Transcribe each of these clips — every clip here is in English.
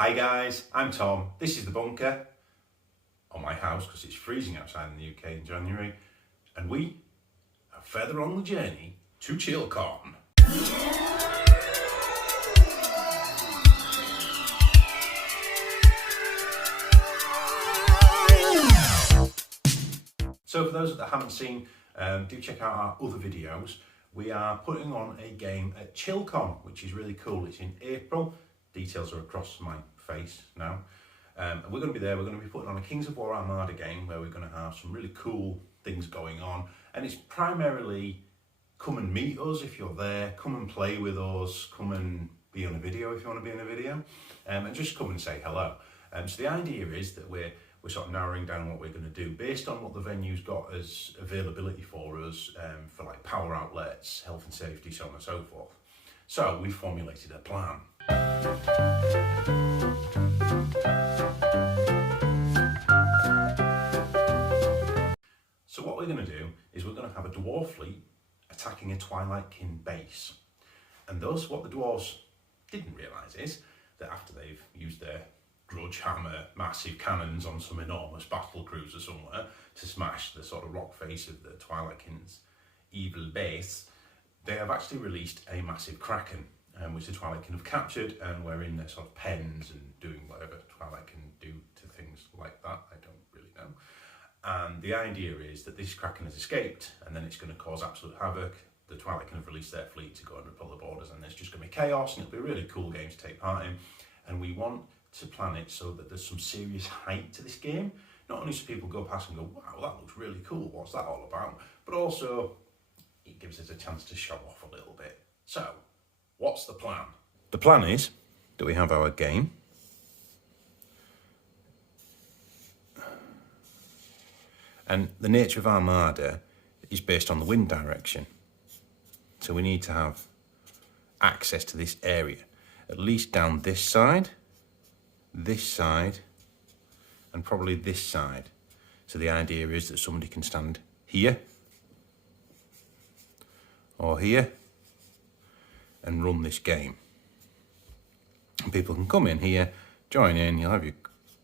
Hi guys, I'm Tom. This is the bunker on my house because it's freezing outside in the UK in January, and we are further on the journey to ChillCon. So for those that haven't seen, do check out our other videos. We are putting on a game at ChillCon, which is really cool. It's in April. Details are across my face now. And we're going to be there. We're going to be putting on a Kings of War Armada game where we're going to have some really cool things going on. And it's primarily come and meet us if you're there, come and play with us, come and be on a video if you want to be in a video, and just come and say hello. So the idea is that we're sort of narrowing down what we're going to do based on what the venue's got as availability for us, for like power outlets, health and safety, so on and so forth. So we formulated a plan. So what we're going to do is we're going to have a dwarf fleet attacking a Twilight Kin base. And what the dwarves didn't realise is that after they've used their grudge hammer massive cannons on some enormous battle cruiser somewhere to smash the sort of rock face of the Twilight Kin's evil base, they have actually released a massive kraken, which the Twilight Kin have captured, and we're in their sort of pens and doing whatever Twilight can do to things like that. I don't really know. And the idea is that this kraken has escaped, and then it's going to cause absolute havoc. The Twilight Kin have released their fleet to go and repel the borders, and there's just going to be chaos, and it'll be a really cool game to take part in. And we want to plan it so that there's some serious hype to this game. Not only so people go past and go, wow, that looks really cool, what's that all about? But also, it gives us a chance to show off a little bit. So, what's the plan? The plan is that we have our game. And the nature of Armada is based on the wind direction. So we need to have access to this area, at least down this side, and probably this side. So the idea is that somebody can stand here or here and run this game. And people can come in here, join in, you'll have your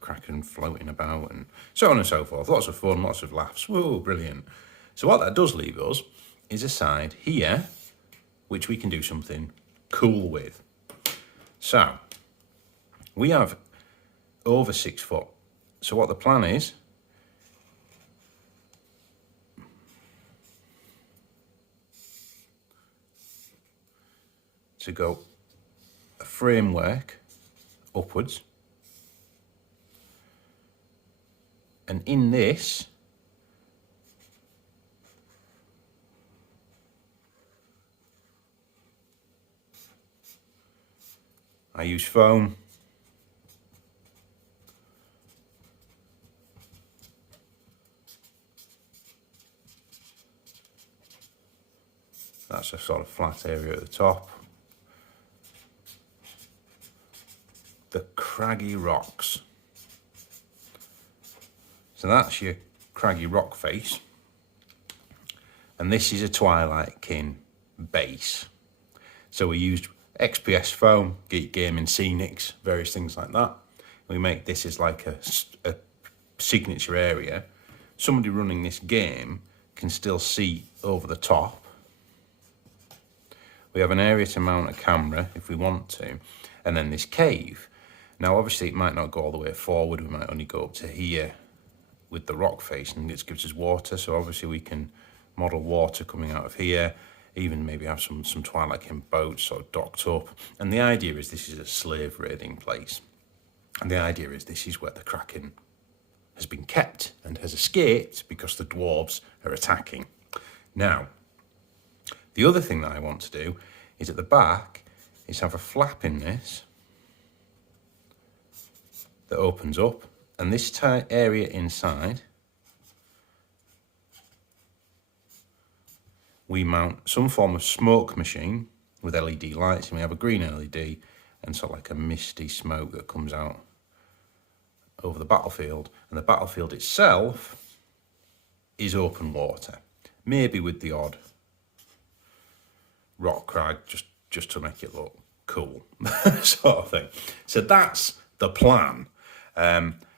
kraken floating about and so on and so forth. Lots of fun, lots of laughs. Whoa, brilliant. So what that does leave us is a side here which we can do something cool with. So we have over 6 foot. So what the plan is to go a framework upwards, and in this I use foam. That's a sort of flat area at the top. The craggy rocks. So that's your craggy rock face. And this is a Twilight Kin base. So we used XPS foam, Geek Gaming Scenics, various things like that. We make this as like a signature area. Somebody running this game can still see over the top. We have an area to mount a camera if we want to. And then this cave. Now obviously it might not go all the way forward, we might only go up to here with the rock face, and this gives us water, so obviously we can model water coming out of here, even maybe have some Twilight Kin boats sort of docked up. And the idea is this is a slave raiding place. And the idea is this is where the kraken has been kept and has escaped because the dwarves are attacking. Now, the other thing that I want to do is at the back is have a flap in this that opens up, and this area inside we mount some form of smoke machine with LED lights, and we have a green LED and sort of like a misty smoke that comes out over the battlefield, and the battlefield itself is open water, maybe with the odd rock crag just to make it look cool sort of thing. So that's the plan.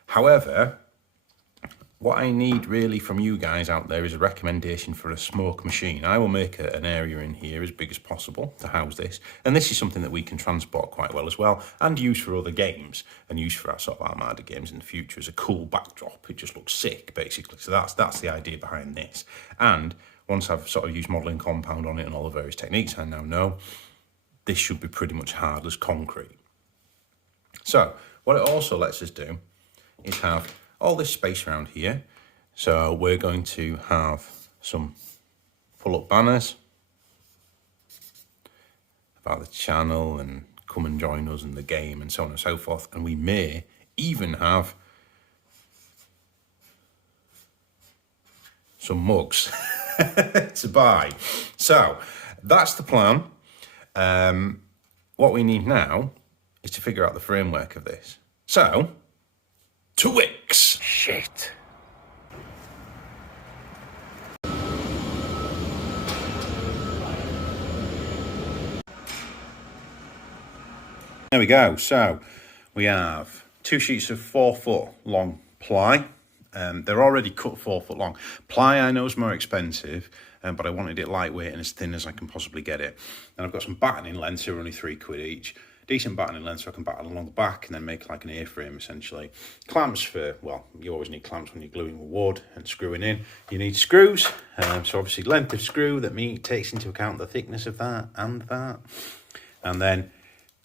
However, what I need really from you guys out there is a recommendation for a smoke machine. I will make an area in here as big as possible to house this. And this is something that we can transport quite well as well and use for other games and use for our sort of Armada games in the future as a cool backdrop. It just looks sick, basically. So that's the idea behind this. And once I've sort of used modelling compound on it and all the various techniques I now know, this should be pretty much hard as concrete. So what it also lets us do is have all this space around here. So we're going to have some pull-up banners about the channel and come and join us in the game and so on and so forth. And we may even have some mugs to buy. So that's the plan. What we need now is to figure out the framework of this. So, Twix! Shit. There we go. So, we have 2 sheets of 4 foot long ply. They're already cut 4 foot long. Ply I know is more expensive, but I wanted it lightweight and as thin as I can possibly get it. And I've got some battening lengths, so only £3 each. Decent battening length so I can batten along the back and then make like an A-frame essentially. Clamps for, well, you always need clamps when you're gluing with wood and screwing in. You need screws, so obviously length of screw that takes into account the thickness of that and that. And then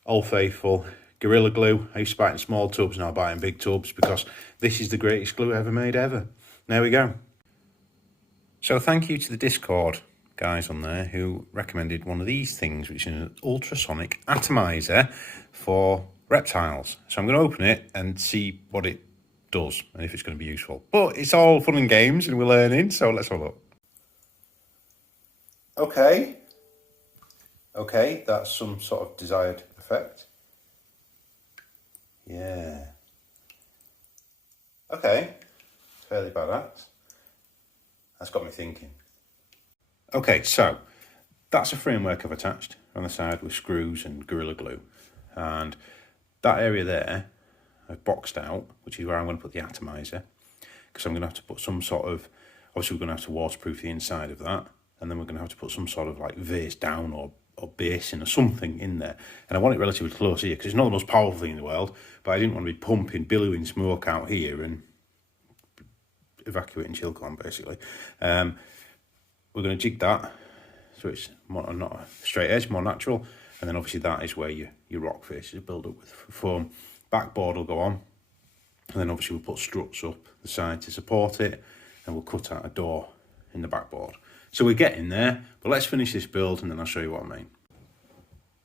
Old Faithful Gorilla Glue. I used to buy it in small tubs, now I buy it in big tubs because this is the greatest glue ever made ever. There we go. So thank you to the Discord guys on there who recommended one of these things, which is an ultrasonic atomizer for reptiles. So I'm going to open it and see what it does and if it's going to be useful. But it's all fun and games and we're learning, so let's have a look. Okay, that's some sort of desired effect. Yeah. Okay, fairly badass. That's got me thinking. Okay, so that's a framework I've attached on the side with screws and Gorilla Glue. And that area there, I've boxed out, which is where I'm going to put the atomizer. Because I'm going to have to put some sort of, obviously we're going to have to waterproof the inside of that. And then we're going to have to put some sort of like vase down or basin or something in there. And I want it relatively close here because it's not the most powerful thing in the world. But I didn't want to be pumping, billowing smoke out here and evacuating Chilcon basically. We're going to jig that so it's more, not a straight edge, more natural. And then obviously that is where your rock faces build up with foam. Backboard will go on. And then obviously we'll put struts up the side to support it. And we'll cut out a door in the backboard. So we're getting there, but let's finish this build and then I'll show you what I mean.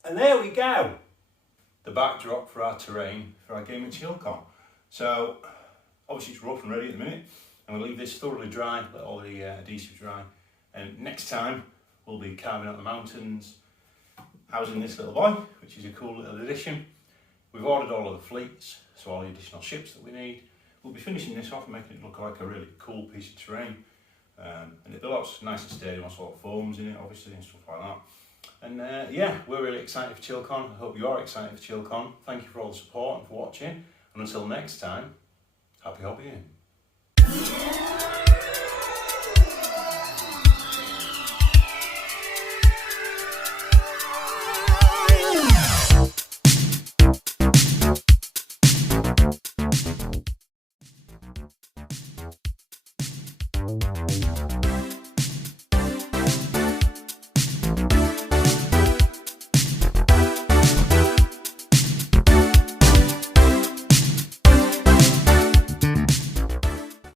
And there we go. The backdrop for our terrain for our game at Chilcon. So obviously it's rough and ready at the minute. And we'll leave this thoroughly dry, let all the adhesive dry. And next time we'll be carving out the mountains, housing this little boy, which is a cool little addition. We've ordered all of the fleets, so all the additional ships that we need. We'll be finishing this off and making it look like a really cool piece of terrain. And it looks nice and sturdy, lots of foams in it obviously and stuff like that. And yeah, we're really excited for Chilcon. I hope you are excited for Chilcon. Thank you for all the support and for watching. And until next time, happy hobbying.